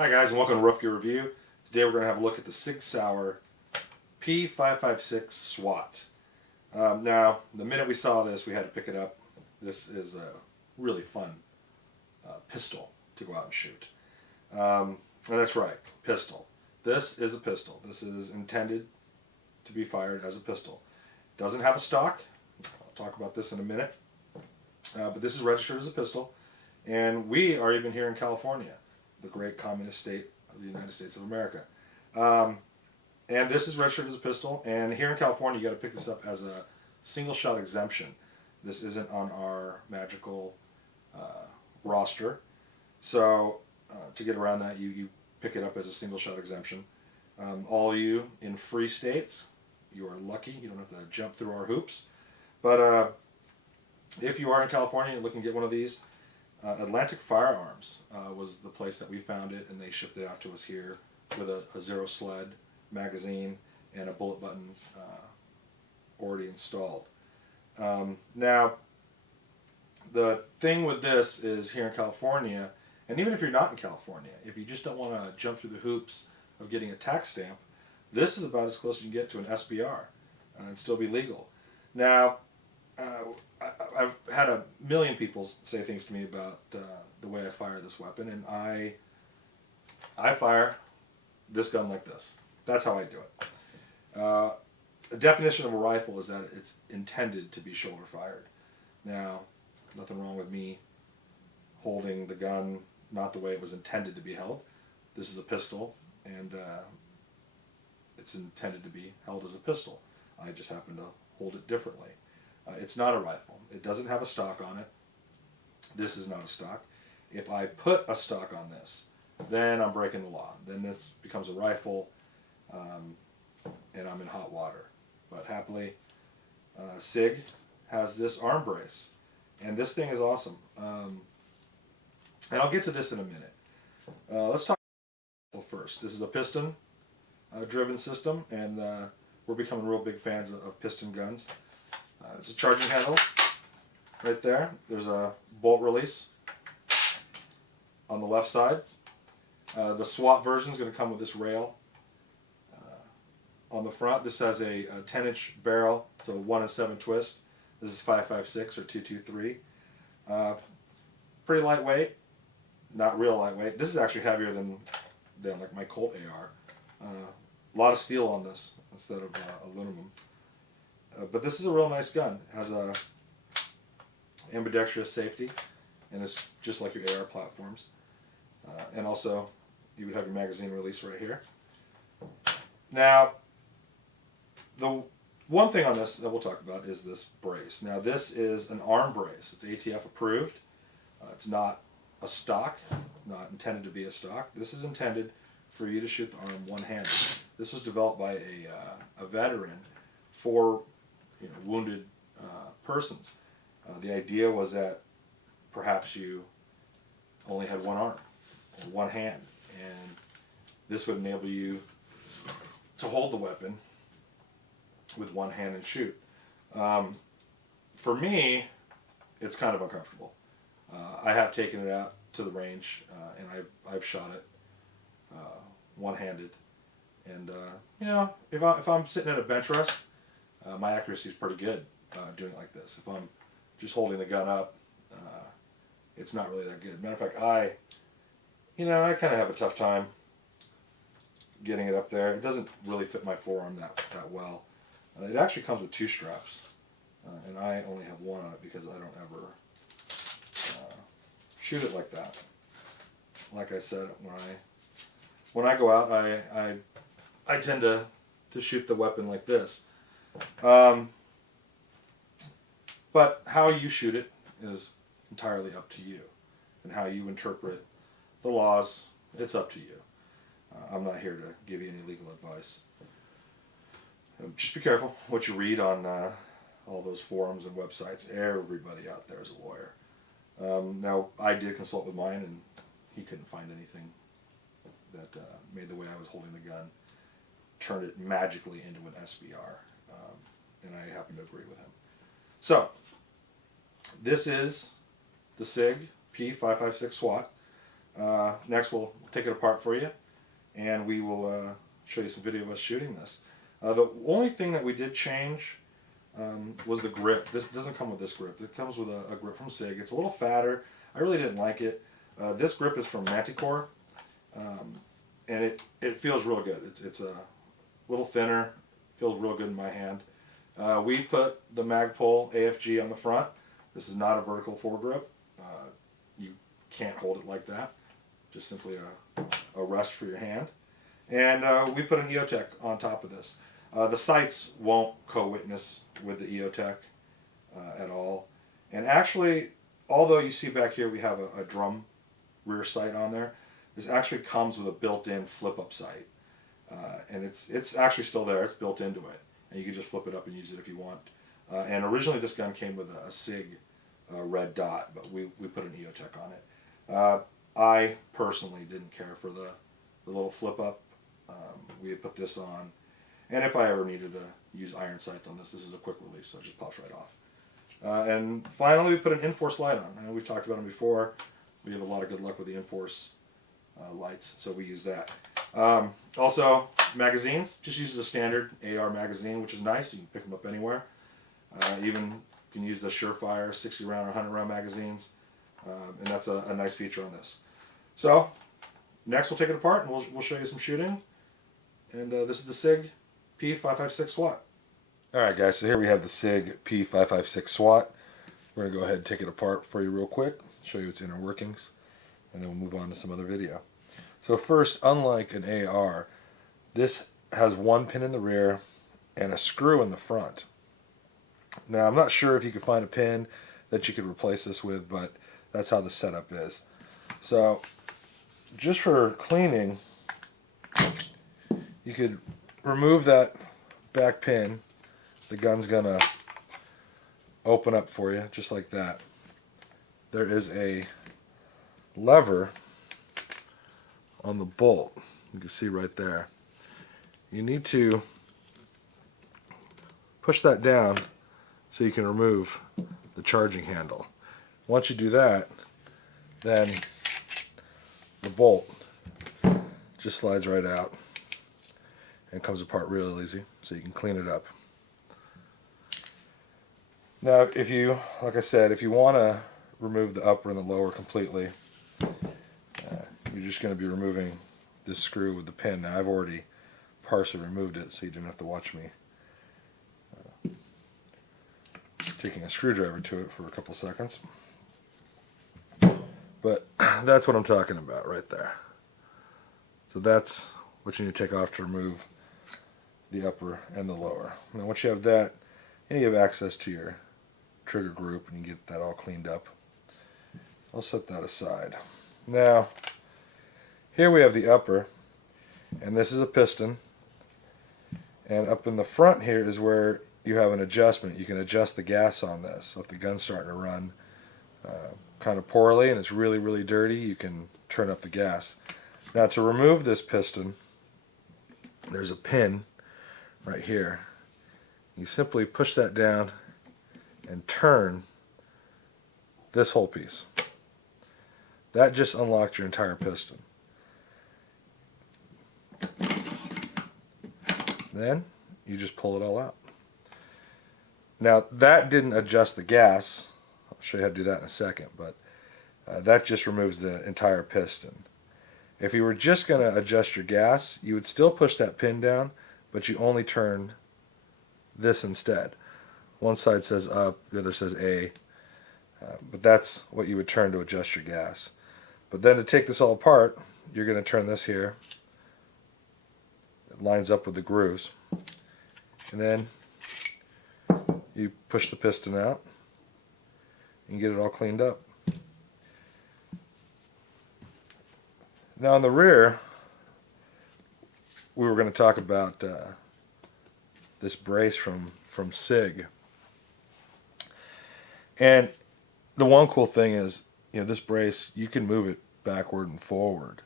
Hi guys, and welcome to Rough Gear Review. Today we're going to have a look at the Sig Sauer P556 SWAT. Now, the minute we saw this, we had to pick it up. This is a really fun pistol to go out and shoot. And that's right, pistol. This is a pistol. This is intended to be fired as a pistol. Doesn't have a stock. I'll talk about this in a minute. But this is registered as a pistol. And we are even here in California, the great communist state of the United States of America. And this is registered as a pistol, and here in California you got to pick this up as a single shot exemption. This isn't on our magical roster, so to get around that you pick it up as a single shot exemption. All you in free states, you are lucky, you don't have to jump through our hoops, but if you are in California and looking to get one of these, Atlantic Firearms was the place that we found it, and they shipped it out to us here with a zero sled magazine and a bullet button already installed. Now, the thing with this is here in California, and even if you're not in California, if you just don't want to jump through the hoops of getting a tax stamp, this is about as close as you can get to an SBR and still be legal. Now, I've had a million people say things to me about the way I fire this weapon, and I fire this gun like this. That's how I do it. The definition of a rifle is that it's intended to be shoulder fired. Now, nothing wrong with me holding the gun not the way it was intended to be held. This is a pistol, and it's intended to be held as a pistol. I just happen to hold it differently. It's not a rifle. It doesn't have a stock on it. This is not a stock. If I put a stock on this, then I'm breaking the law. Then this becomes a rifle, and I'm in hot water. But happily, Sig has this arm brace, and this thing is awesome. And I'll get to this in a minute. Let's talk first. This is a piston driven system, and we're becoming real big fans of piston guns. It's a charging handle right there. There's a bolt release on the left side. The SWAT version is going to come with this rail on the front. This has a 10-inch barrel. It's a 1-in-7 twist. This is 5.56 or 223. Pretty lightweight. Not real lightweight. This is actually heavier than like my Colt AR. A lot of steel on this instead of aluminum. But this is a real nice gun. It has a ambidextrous safety, and it's just like your AR platforms. And also, you would have your magazine release right here. Now, the one thing on this that we'll talk about is this brace. Now, this is an arm brace. It's ATF approved. It's not a stock, not intended to be a stock. This is intended for you to shoot the arm one-handed. This was developed by a veteran for wounded persons. The idea was that perhaps you only had one arm or one hand, and this would enable you to hold the weapon with one hand and shoot. For me, it's kind of uncomfortable. I have taken it out to the range, and I've shot it one-handed, and if I'm sitting at a bench rest, my accuracy is pretty good doing it like this. If I'm just holding the gun up, it's not really that good. Matter of fact, I kind of have a tough time getting it up there. It doesn't really fit my forearm that well. It actually comes with 2 straps, and I only have one on it because I don't ever shoot it like that. Like I said, when I go out, I tend to shoot the weapon like this. But how you shoot it is entirely up to you, and how you interpret the laws, it's up to you. I'm not here to give you any legal advice. Just be careful what you read on all those forums and websites. Everybody out there is a lawyer. Now, I did consult with mine, and he couldn't find anything that made the way I was holding the gun turn it magically into an SBR. And I happen to agree with him. So, this is the Sig P556 SWAT. Next we'll take it apart for you, and we will show you some video of us shooting this. The only thing that we did change was the grip. This doesn't come with this grip. It comes with a grip from Sig. It's a little fatter. I really didn't like it. This grip is from Manticore, and it feels real good. It's a little thinner, feels real good in my hand. We put the Magpul AFG on the front. This is not a vertical foregrip. You can't hold it like that. Just simply a rest for your hand. And we put an EOTech on top of this. The sights won't co-witness with the EOTech at all. And actually, although you see back here we have a drum rear sight on there, this actually comes with a built-in flip-up sight. And it's actually still there. It's built into it. And you can just flip it up and use it if you want. And originally this gun came with a Sig red dot, but we put an EOTech on it. I personally didn't care for the little flip-up. We had put this on. And if I ever needed to use iron sight on this is a quick release, so it just pops right off. And finally, we put an Inforce light on. I know we've talked about them before. We have a lot of good luck with the Inforce lights, so we use that. Also, magazines. Just uses a standard AR magazine, which is nice. You can pick them up anywhere. Even you can use the Surefire 60 round or 100 round magazines, and that's a nice feature on this. So, next we'll take it apart and we'll show you some shooting. And this is the Sig P556 SWAT. Alright guys, so here we have the Sig P556 SWAT. We're going to go ahead and take it apart for you real quick, show you its inner workings, and then we'll move on to some other video. So first, unlike an AR, this has one pin in the rear and a screw in the front. Now I'm not sure if you could find a pin that you could replace this with, but that's how the setup is. So just for cleaning, you could remove that back pin. The gun's gonna open up for you just like that. There is a lever on the bolt. You can see right there. You need to push that down so you can remove the charging handle. Once you do that, then the bolt just slides right out and comes apart real easy, so you can clean it up. Now, if you, like I said, if you want to remove the upper and the lower completely, you're just going to be removing this screw with the pin. Now, I've already partially removed it, so you didn't have to watch me taking a screwdriver to it for a couple seconds. But that's what I'm talking about right there. So that's what you need to take off to remove the upper and the lower. Now once you have that, you have access to your trigger group and you get that all cleaned up. I'll set that aside. Now here we have the upper, and this is a piston, and up in the front here is where you have an adjustment. You can adjust the gas on this. So if the gun's starting to run kind of poorly and it's really dirty, you can turn up the gas. Now to remove this piston, there's a pin right here. You simply push that down and turn this whole piece. That just unlocked your entire piston. Then you just pull it all out. Now that didn't adjust the gas. I'll show you how to do that in a second, but that just removes the entire piston. If you were just going to adjust your gas, you would still push that pin down, but you only turn this instead. One side says up, the other says A, but that's what you would turn to adjust your gas. But then to take this all apart, you're going to turn this here. It lines up with the grooves. And then you push the piston out and get it all cleaned up. Now in the rear, we were going to talk about this brace from Sig. And the one cool thing is, this brace, you can move it backward and forward.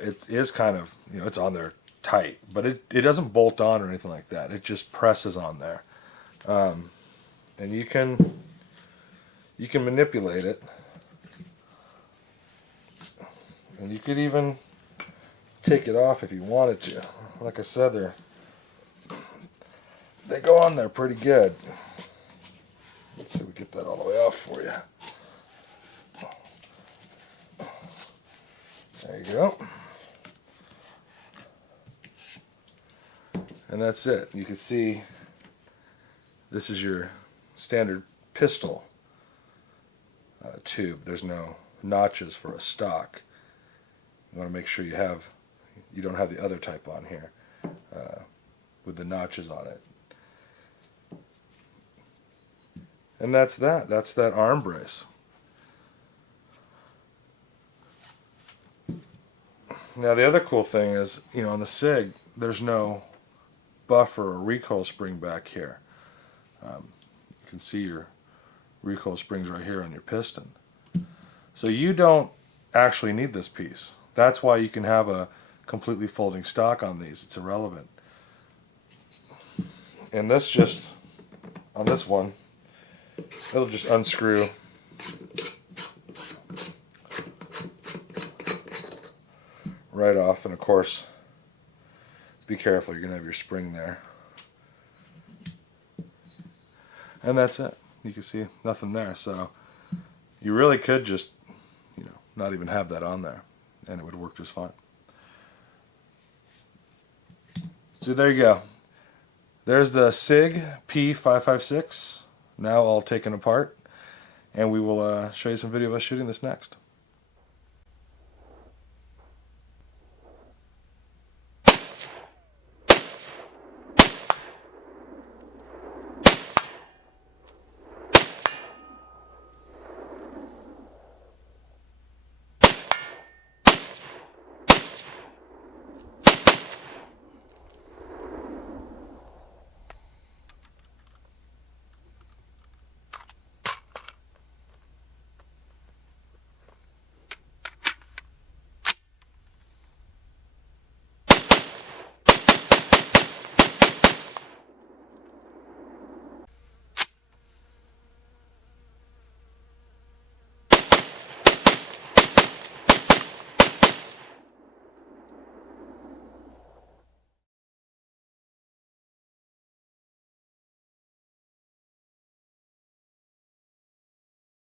It is kind of, it's on there tight, but it doesn't bolt on or anything like that. It just presses on there. And you can manipulate it And you could even take it off if you wanted to. Like I said, they go on there pretty good. Let's see if we get that all the way off for you. There you go. And that's it. You can see this is your standard pistol tube. There's no notches for a stock. You want to make sure you don't have the other type on here with the notches on it. And that's that. That's that arm brace. Now the other cool thing is, on the Sig, there's no buffer or recoil spring back here. You can see your recoil springs right here on your piston. So you don't actually need this piece. That's why you can have a completely folding stock on these. It's irrelevant. And this just, on this one, it'll just unscrew right off. And of course, be careful, you're going to have your spring there. And that's it. You can see nothing there. So you really could just, not even have that on there, and it would work just fine. So there you go. There's the Sig P556, now all taken apart, and we will show you some video of us shooting this next.